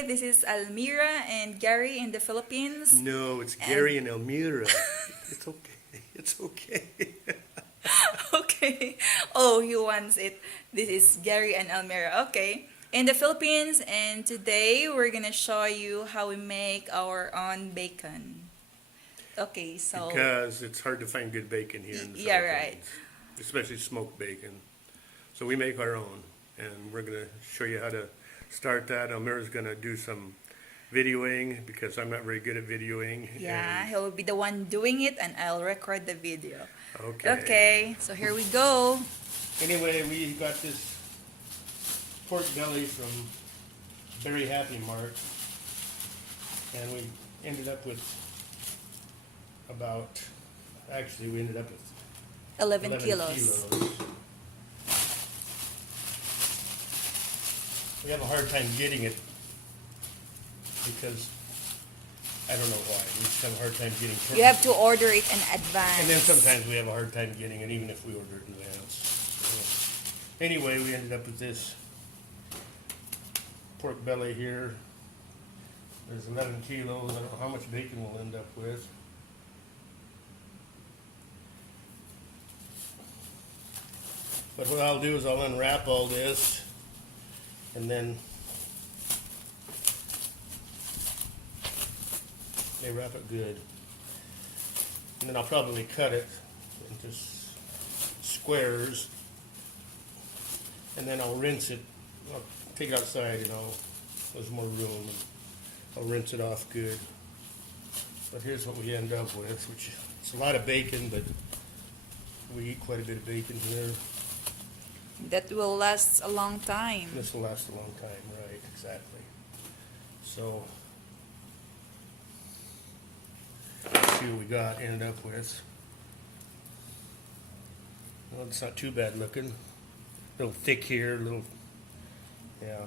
Hi, this is Almira and Gary in the Philippines. No, it's Gary and Almira. It's okay. It's okay. Okay. Oh, he wants it. This is Gary and Almira. Okay. In the Philippines, and today we're gonna show you how we make our own bacon. Okay, so Because it's hard to find good bacon here in the yeah, right. Philippines, especially smoked bacon. So we make our own, and we're going to show you how to start that. Almira's going to do some videoing because I'm not very good at videoing. Yeah, he'll be the one doing it, and I'll record the video. Okay. Okay, so here we go. Anyway, we got this pork belly from Very Happy Mart, and we ended up with we ended up with 11 11 kilos. We have a hard time getting it because I don't know why. We just have a hard time getting pork. You have to order it in advance. And then sometimes we have a hard time getting it, even if we order it in advance. So, anyway, we ended up with this pork belly here. There's 11 kilos. I don't know how much bacon we'll end up with. But what I'll do is I'll unwrap all this and then they wrap it good. And then I'll probably cut it into squares, and then I'll rinse it. I'll take it outside, there's more room, and I'll rinse it off good. But here's what we end up with, which it's a lot of bacon, but we eat quite a bit of bacon here. That will last a long time. This will last a long time, right, exactly. So, let's see what we ended up with. Well, it's not too bad looking. A little thick here, yeah.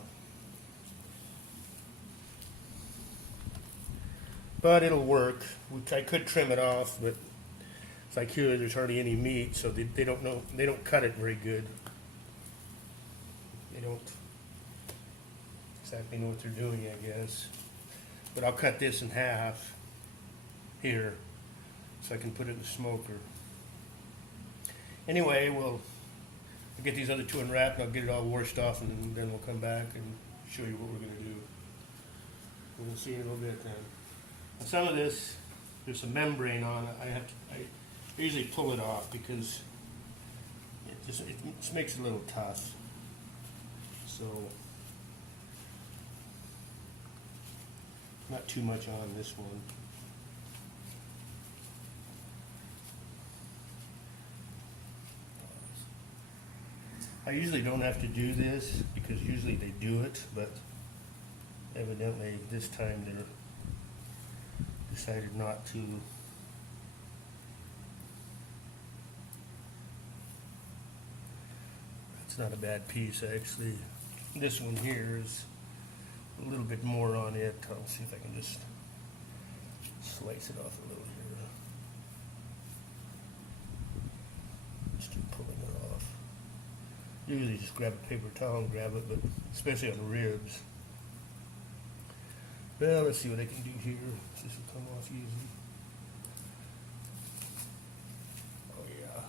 But it'll work. I could trim it off, but it's like here, there's hardly any meat, so they don't cut it very good. They don't exactly know what they're doing, I guess. But I'll cut this in half here so I can put it in the smoker. Anyway, I'll get these other two unwrapped and I'll get it all washed off, and then we'll come back and show you what we're going to do. We'll see in a little bit then. And some of this, there's some membrane on it. I usually pull it off because it just makes it a little tough. So, not too much on this one. I usually don't have to do this because usually they do it, but evidently this time they decided not to. It's not a bad piece, actually. This one here is a little bit more on it. I'll see if I can just slice it off a little here. Just keep pulling it off. Usually just grab a paper towel and grab it, but especially on the ribs. Well, let's see what I can do here. This will come off easy. Oh yeah.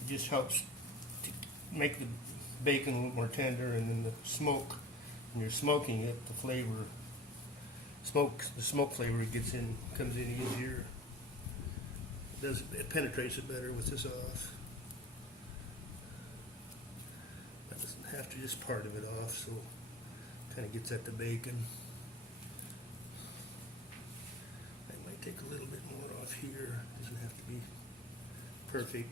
It just helps to make the bacon a little more tender, and then the smoke, when you're smoking it, the smoke flavor comes in easier. It penetrates it better with this off. That doesn't have to, just part of it off, so kind of gets at the bacon. I might take a little bit more off here. Doesn't have to be perfect.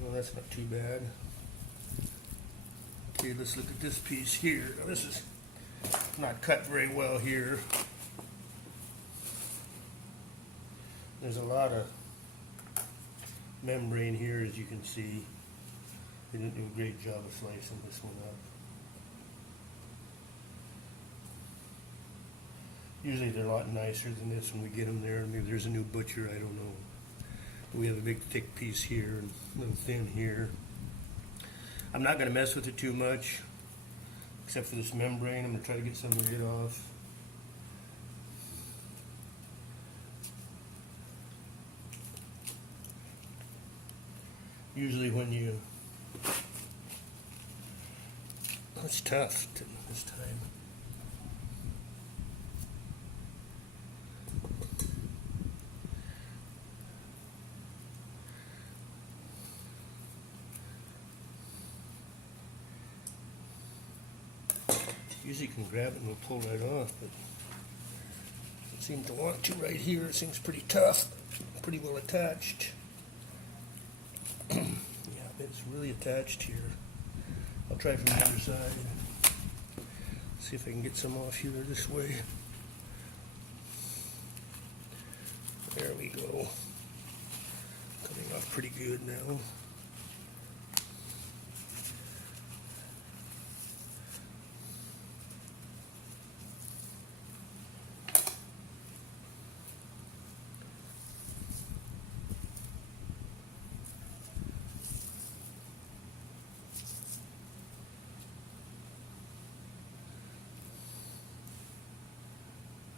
Well, that's not too bad. Okay, let's look at this piece here. Now, this is not cut very well here. There's a lot of membrane here, as you can see. They didn't do a great job of slicing this one up. Usually they're a lot nicer than this when we get them there. Maybe there's a new butcher, I don't know. We have a big thick piece here and a little thin here. I'm not going to mess with it too much, except for this membrane. I'm going to try to get some of it off. Usually when you... It's tough this time. Usually you can grab it and it'll pull right off, but it seems to want to right here. It seems pretty tough, pretty well attached. Yeah, it's really attached here. I'll try from the other side. See if I can get some off here this way. There we go. Coming off pretty good now.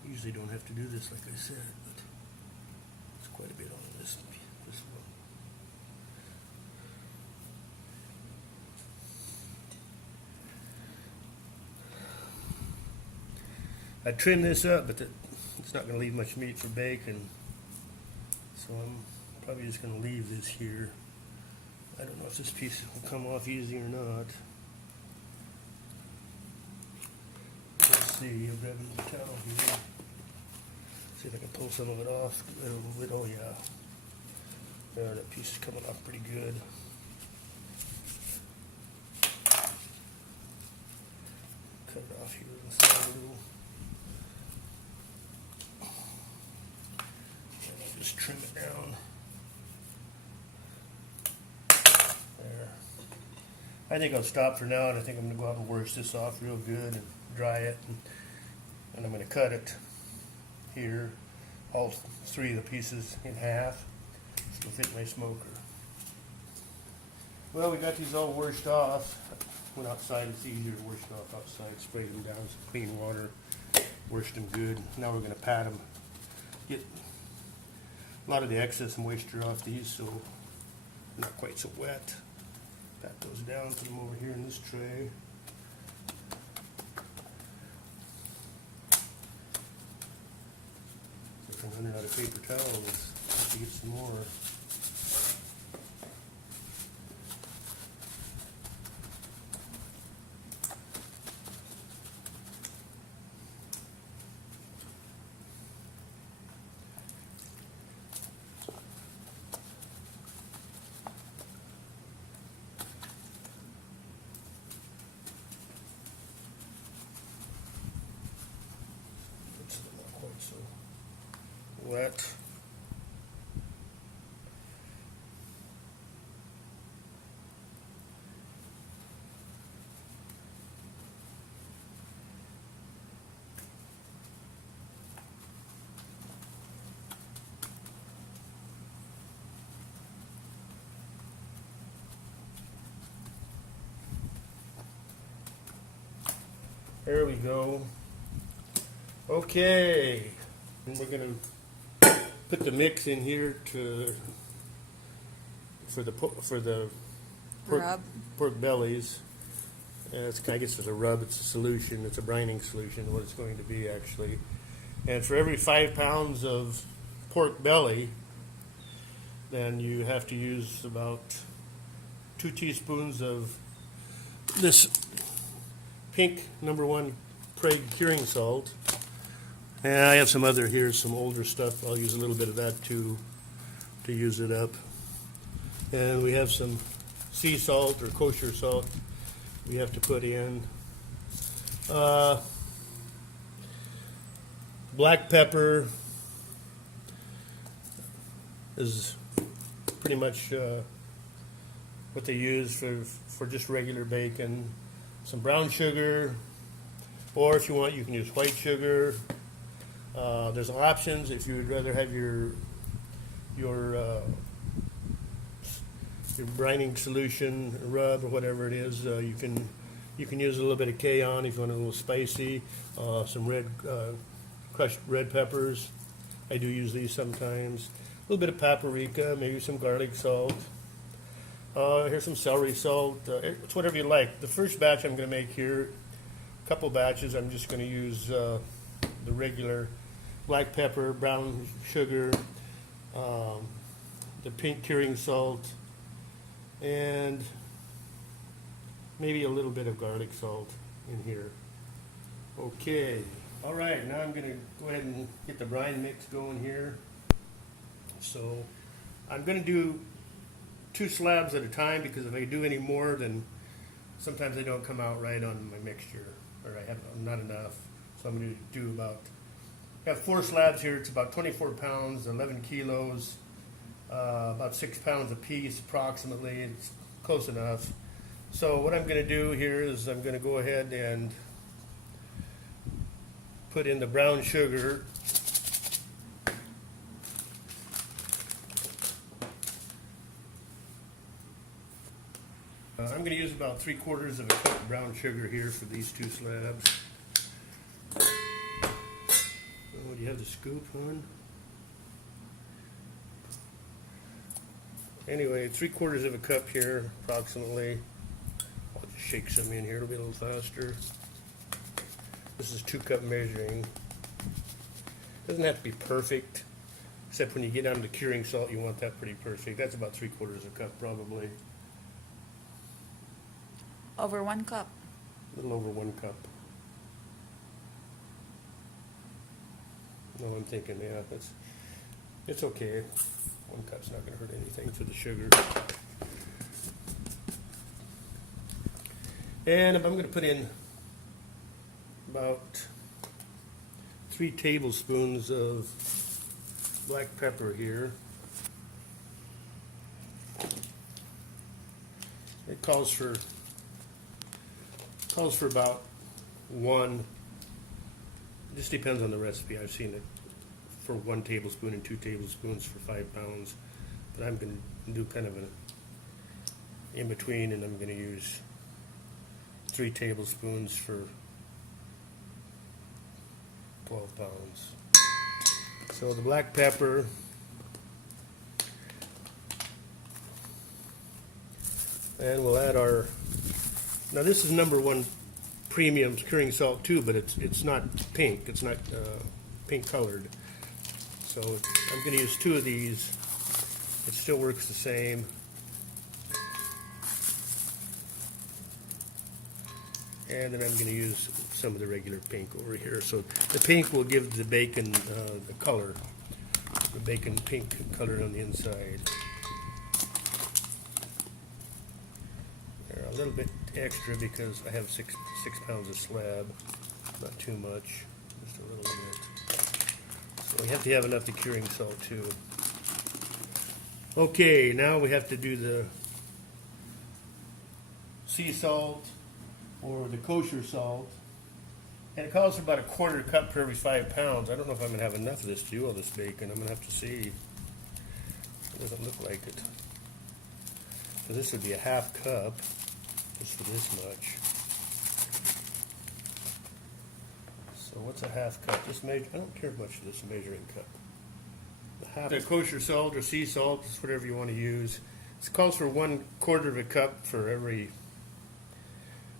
Usually don't have to do this like I said, but it's quite a bit on this one. I trim this up, but it's not going to leave much meat for bacon, so I'm probably just going to leave this here. I don't know if this piece will come off easy or not. Let's see, I'll grab a towel here. See if I can pull some of it off a little bit. Oh yeah. There, that piece is coming off pretty good. Cut it off here on the side a little. And I'll just trim it down. There. I think I'll stop for now, and I think I'm going to go out and wash this off real good and dry it. And I'm going to cut it here, all three of the pieces in half, so it'll fit my smoker. Well, we got these all washed off. Went outside, it's easier to wash it off outside. Sprayed them down with some clean water, washed them good. Now we're going to pat them, get a lot of the excess moisture off these so they're not quite so wet. Pat those down, put them over here in this tray. I'm running out of paper towels. Have to get some more. It's not quite so wet. There we go. Okay, and we're going to put the mix in here for the pork bellies. I guess it's a rub. It's a solution. It's a brining solution. What it's going to be actually. And for every 5 pounds of pork belly, then you have to use about 2 teaspoons of this pink #1 Prague curing salt. And I have some other here, some older stuff. I'll use a little bit of that too to use it up. And we have some sea salt or kosher salt we have to put in. Black pepper is pretty much what they use for just regular bacon. Some brown sugar, or if you want, you can use white sugar. There's options if you would rather have your your brining solution, rub, or whatever it is. You can use a little bit of cayenne if you want a little spicy. Some crushed red peppers. I do use these sometimes. A little bit of paprika, maybe some garlic salt. Here's some celery salt. It's whatever you like. The first batch I'm going to make here, a couple batches, I'm just going to use the regular black pepper, brown sugar, the pink curing salt, and maybe a little bit of garlic salt in here. Okay. All right, now I'm going to go ahead and get the brine mix going here. So I'm going to do 2 slabs at a time, because if I do any more, then sometimes they don't come out right on my mixture, or I have not enough. So I'm going to do I have 4 slabs here. It's about 24 pounds, 11 kilos, about 6 pounds a piece approximately. It's close enough. So what I'm going to do here is I'm going to go ahead and put in the brown sugar. I'm going to use about 3/4 of a cup of brown sugar here for these 2 slabs. Oh, do you have the scoop on? Anyway, 3/4 of a cup here, approximately. I'll just shake some in here, it'll be a little faster. This is 2-cup measuring. Doesn't have to be perfect, except when you get down to the curing salt, you want that pretty perfect. That's about 3/4 of a cup, probably. Over 1 cup. A little over 1 cup. No, I'm thinking, yeah, it's okay. 1 cup's not going to hurt anything for the sugar. And I'm going to put in about 3 tablespoons of black pepper here. It calls for about 1. It just depends on the recipe. I've seen it for 1 tablespoon and 2 tablespoons for 5 pounds, but I'm going to do kind of an in between, and I'm going to use 3 tablespoons for 12 pounds. So the black pepper, and we'll add our, now this is #1 premium curing salt too, but it's not pink. It's not pink colored. So I'm going to use 2 of these. It still works the same. And then I'm going to use some of the regular pink over here. So the pink will give the bacon the color, the bacon pink color on the inside. There, a little bit extra because I have 6 pounds of slab. Not too much, just a little bit. So we have to have enough of curing salt too. Okay, now we have to do the sea salt or the kosher salt. And it calls for about 1/4 cup per every 5 pounds. I don't know if I'm going to have enough of this to do all this bacon. I'm going to have to see. It doesn't look like it. So this would be a 1/2 cup, just for this much. So what's a 1/2 cup? Just measure. I don't care much for this measuring cup. The kosher salt or sea salt, is whatever you want to use. It calls for 1/4 of a cup for every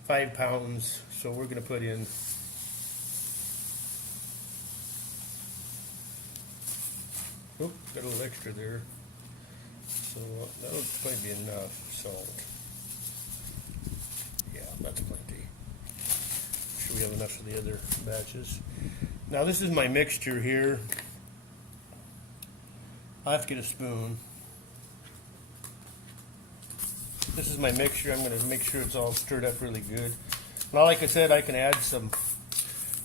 5 pounds. So we're going to put in got a little extra there. So that'll probably be enough salt. Yeah, that's plenty. Sure we have enough for the other batches. Now this is my mixture here. I have to get a spoon. This is my mixture. I'm going to make sure it's all stirred up really good. Now, like I said, I can add some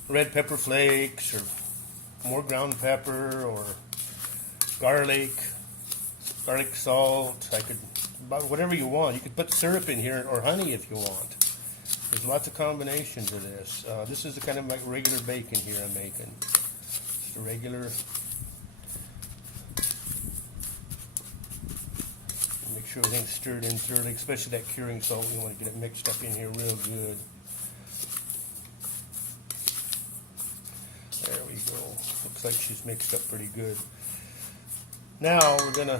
red pepper flakes or more ground pepper or garlic salt. I could, about whatever you want. You could put syrup in here or honey if you want. There's lots of combinations of this. This is the kind of like regular bacon here I'm making. Just a regular. Make sure everything's stirred in thoroughly, especially that curing salt. We want to get it mixed up in here real good. There we go. Looks like she's mixed up pretty good. Now we're going to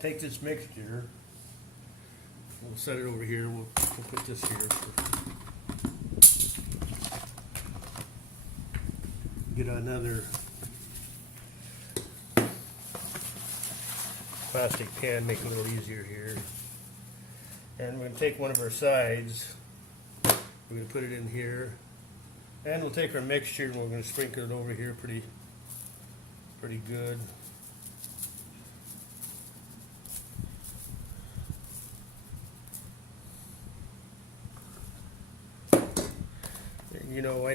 take this mixture. We'll set it over here. We'll put this here. Get another plastic pan, make it a little easier here. And we're going to take one of our sides. We're going to put it in here. And we'll take our mixture and we're going to sprinkle it over here pretty good. You know,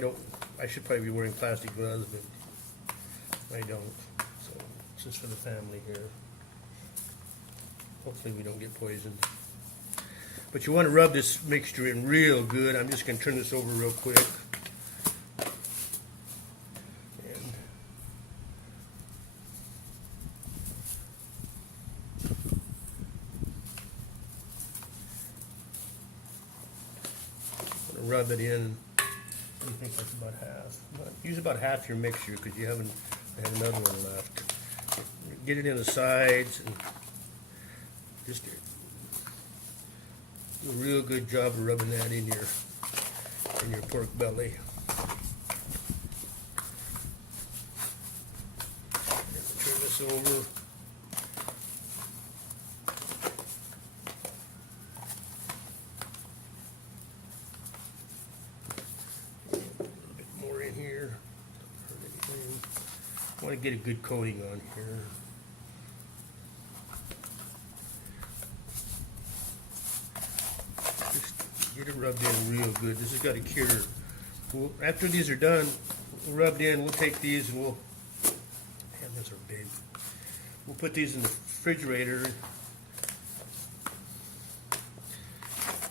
I should probably be wearing plastic gloves, but I don't. So it's just for the family here. Hopefully we don't get poisoned. But you want to rub this mixture in real good. I'm just going to turn this over real quick. Rub it in. I think that's about half. Use about half your mixture because you have another one left. Get it in the sides and just do a real good job of rubbing that in your pork belly. Turn this over. I want to get a good coating on here. Just get it rubbed in real good. This has got to cure. After these are done, rubbed in, we'll take these and man, those are big. We'll put these in the refrigerator.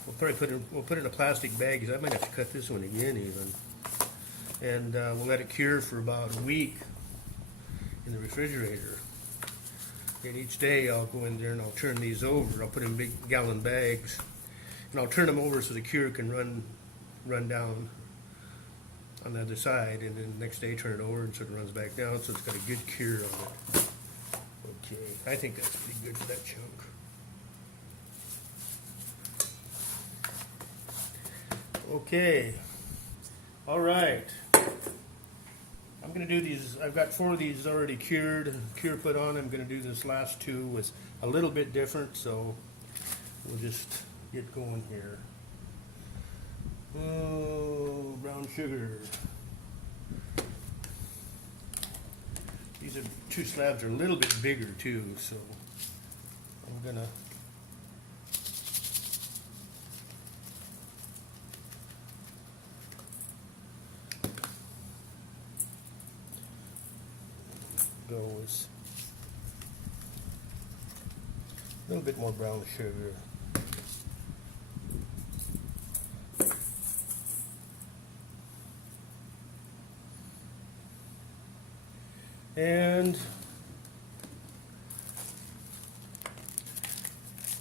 We'll put it in a plastic bag because I might have to cut this one again even. And we'll let it cure for about a week in the refrigerator. And each day I'll go in there and I'll turn these over. I'll put them in big gallon bags and I'll turn them over so the cure can run down on the other side, and then the next day turn it over and so it runs back down so it's got a good cure on it. Okay, I think that's pretty good for that chunk. Okay, all right. I'm going to do these. I've got 4 of these already cured, cure put on. I'm going to do this last 2 with a little bit different, so we'll just get going here. Oh, brown sugar. These 2 slabs are a little bit bigger too, so I'm going to go with a little bit more brown sugar. And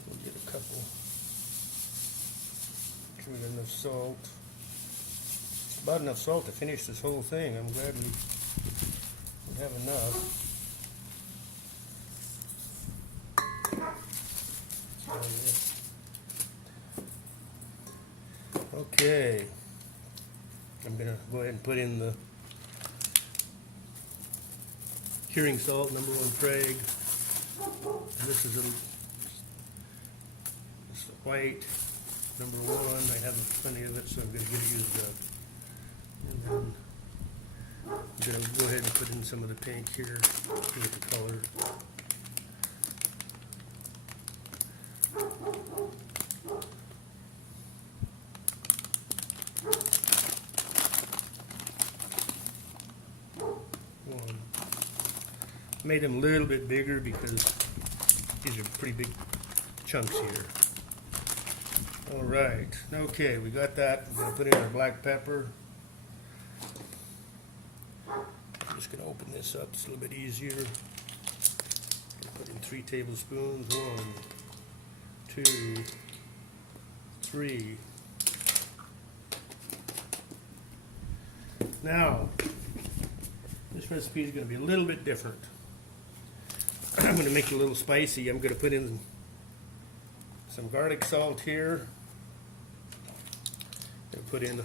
we'll get a couple, sure we got enough salt. About enough salt to finish this whole thing. I'm glad we have enough. Okay, I'm going to go ahead and put in the curing salt, number 1 Prague. And this is this is white, number 1. I have plenty of it, so I'm going to get it used up. And then I'm going to go ahead and put in some of the pink here to get the color. Made them a little bit bigger because these are pretty big chunks here. All right, okay, we got that. We're going to put in our black pepper. I'm just going to open this up, it's a little bit easier. Put in 3 tablespoons. 1, 2, 3. Now, this recipe is going to be a little bit different. I'm going to make it a little spicy. I'm going to put in some garlic salt here. And put in,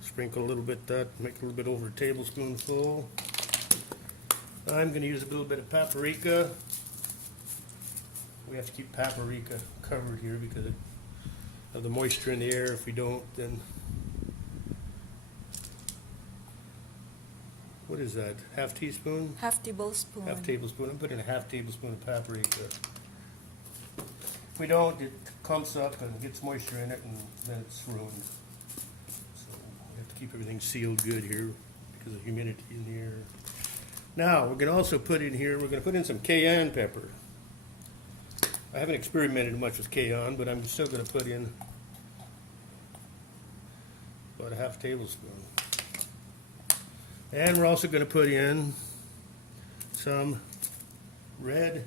sprinkle a little bit that, make a little bit over a tablespoonful. I'm going to use a little bit of paprika. We have to keep paprika covered here because of the moisture in the air. If we don't, then what is that? Half teaspoon? Half tablespoon. Half tablespoon. I'm putting a half tablespoon of paprika. If we don't, it clumps up and gets moisture in it, and then it's ruined. So we have to keep everything sealed good here because of humidity in the air. Now we're going to also put in here, we're going to put in some cayenne pepper. I haven't experimented much with cayenne, but I'm still going to put in about a half tablespoon. And we're also going to put in some red,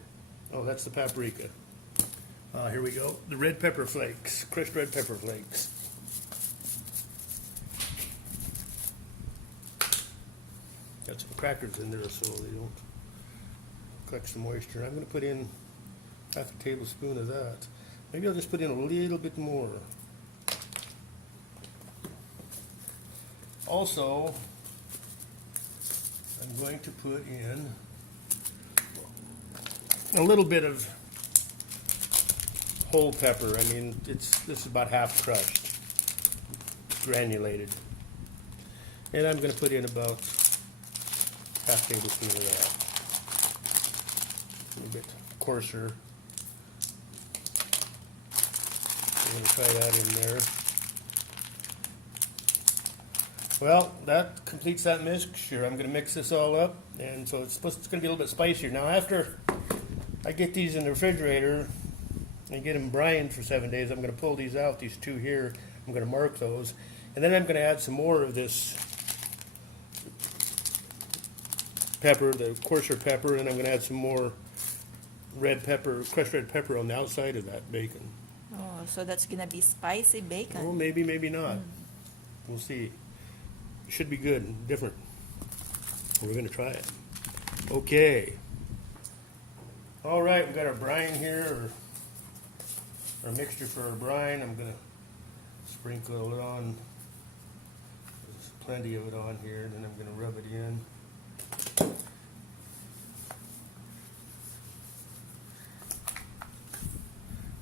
oh, that's the paprika. Here we go, the red pepper flakes, crushed red pepper flakes. Got some crackers in there so they don't collect some moisture. I'm going to put in half a tablespoon of that. Maybe I'll just put in a little bit more. Also, I'm going to put in a little bit of whole pepper. I mean, this is about half crushed, granulated. And I'm going to put in about half tablespoon of that. A little bit coarser. I'm going to try that in there. Well, that completes that mixture. I'm going to mix this all up, and so it's going to be a little bit spicier. Now, after I get these in the refrigerator and get them brined for 7 days, I'm going to pull these out, these two here. I'm going to mark those, and then I'm going to add some more of this pepper, the coarser pepper, and I'm going to add some more red pepper, crushed red pepper on the outside of that bacon. Oh, so that's gonna be spicy bacon. Well, maybe, maybe not. We'll see. It should be good and different. We're going to try it. Okay. All right, we've got our brine here, or our mixture for our brine. I'm going to sprinkle it on. There's plenty of it on here, and then I'm going to rub it in.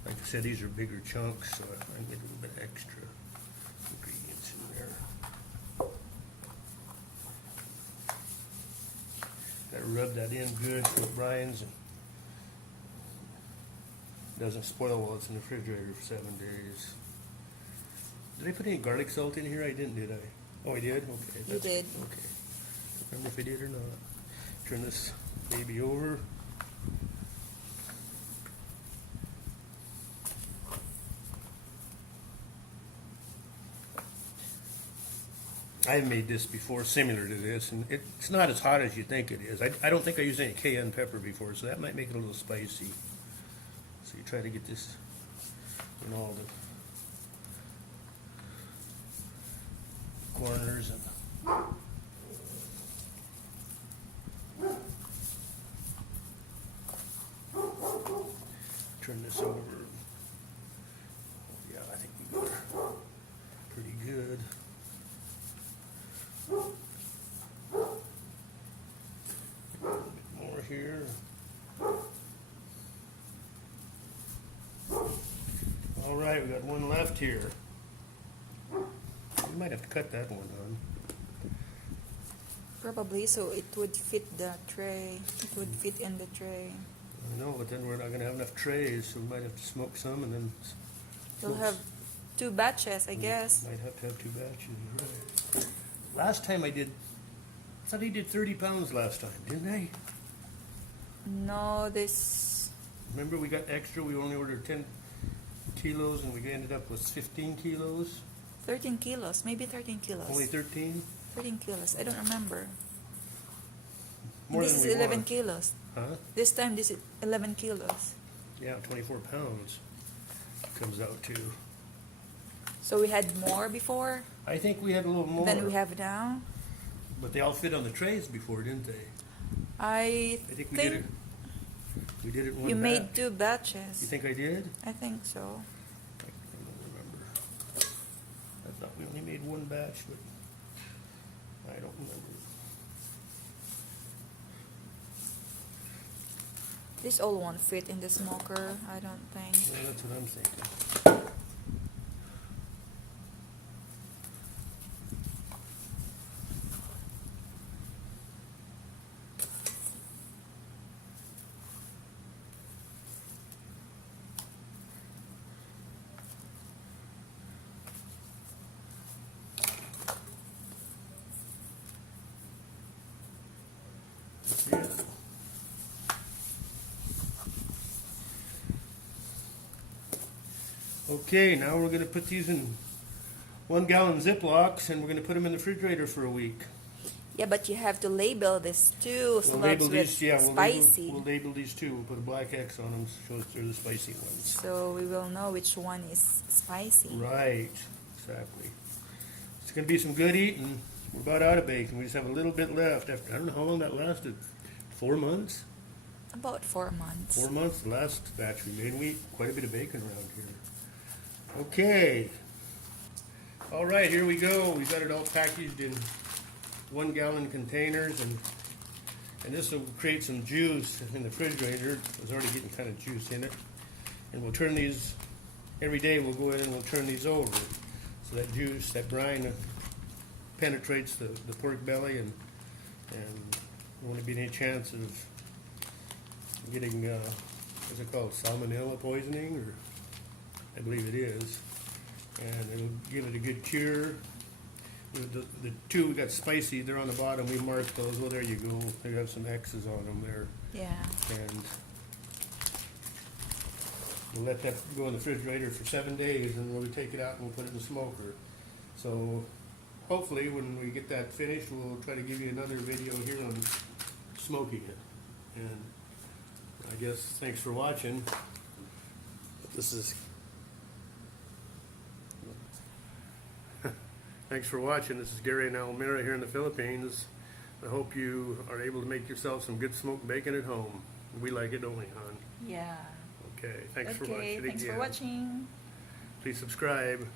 Like I said, these are bigger chunks, so I get a little bit extra ingredients in there. Gotta rub that in good so it brines and doesn't spoil while it's in the refrigerator for 7 days. Did I put any garlic salt in here? I didn't, did I? Oh, I did? Okay. You did. Okay. Don't remember if I did or not. Turn this baby over. I've made this before, similar to this, and it's not as hot as you think it is. I don't think I used any cayenne pepper before, so that might make it a little spicy. So you try to get this in all the corners and turn this over. Yeah, I think we got her pretty good. More here. All right, we got one left here. We might have to cut that one on. Probably, so it would fit the tray. It would fit in the tray. I know, but then we're not going to have enough trays, so we might have to smoke some and then. You'll have 2 batches, I guess. Might have to have 2 batches, right. Last time I thought I did 30 pounds last time, didn't I? No, this. Remember we got extra, we only ordered 10 kilos and we ended up with 15 kilos? 13 kilos, maybe 13 kilos. Only 13? 13 kilos, I don't remember. more This than is we 11 want. kilos. Huh? This time this is 11 kilos. Yeah, 24 pounds comes out to. So we had more before I think we had a little more. than we have now. But they all fit on the trays before, didn't they? I I think we think did it. We did it in one you batch. made 2 batches. You think I did? I think so. I don't remember. I thought we only made one batch, but I don't remember. This all won't fit in the smoker, I don't think. Yeah, that's what I'm thinking. Yeah. Okay, now we're going to put these in 1 gallon Ziplocs and we're going to put them in the refrigerator for a week. Yeah, but you have to label this too, We'll label with these, yeah, spicy. we'll label these too. We'll put a black X on them, so they're the spicy ones. So we will know which one is spicy. Right, exactly. It's going to be some good eating. We're about out of bacon. We just have a little bit left. After I don't know how long that lasted. 4 months? About 4 months. 4 months, the last batch we made. We eat quite a bit of bacon around here. Okay. All right, here we go. We've got it all packaged in 1 gallon containers, and this will create some juice in the refrigerator. It's already getting kind of juice in it. And we'll turn these, every day we'll go in and we'll turn these over. So that juice, that brine penetrates the pork belly, and there won't be any chance of getting, what's it called, salmonella poisoning, or I believe it is. And it'll give it a good cure. The 2 we got spicy, they're on the bottom. We marked those. Well, there you go. They have some X's on them there. Yeah. And we'll let that go in the refrigerator for 7 days, and we'll take it out and we'll put it in the smoker. So hopefully when we get that finished, we'll try to give you another video here on smoking it. And I guess thanks for watching. Thanks for watching. This is Gary and Almira here in the Philippines. I hope you are able to make yourself some good smoked bacon at home. We like it, don't we, hon? Yeah. Okay, thanks for Okay, watching thanks again. for watching. Please subscribe.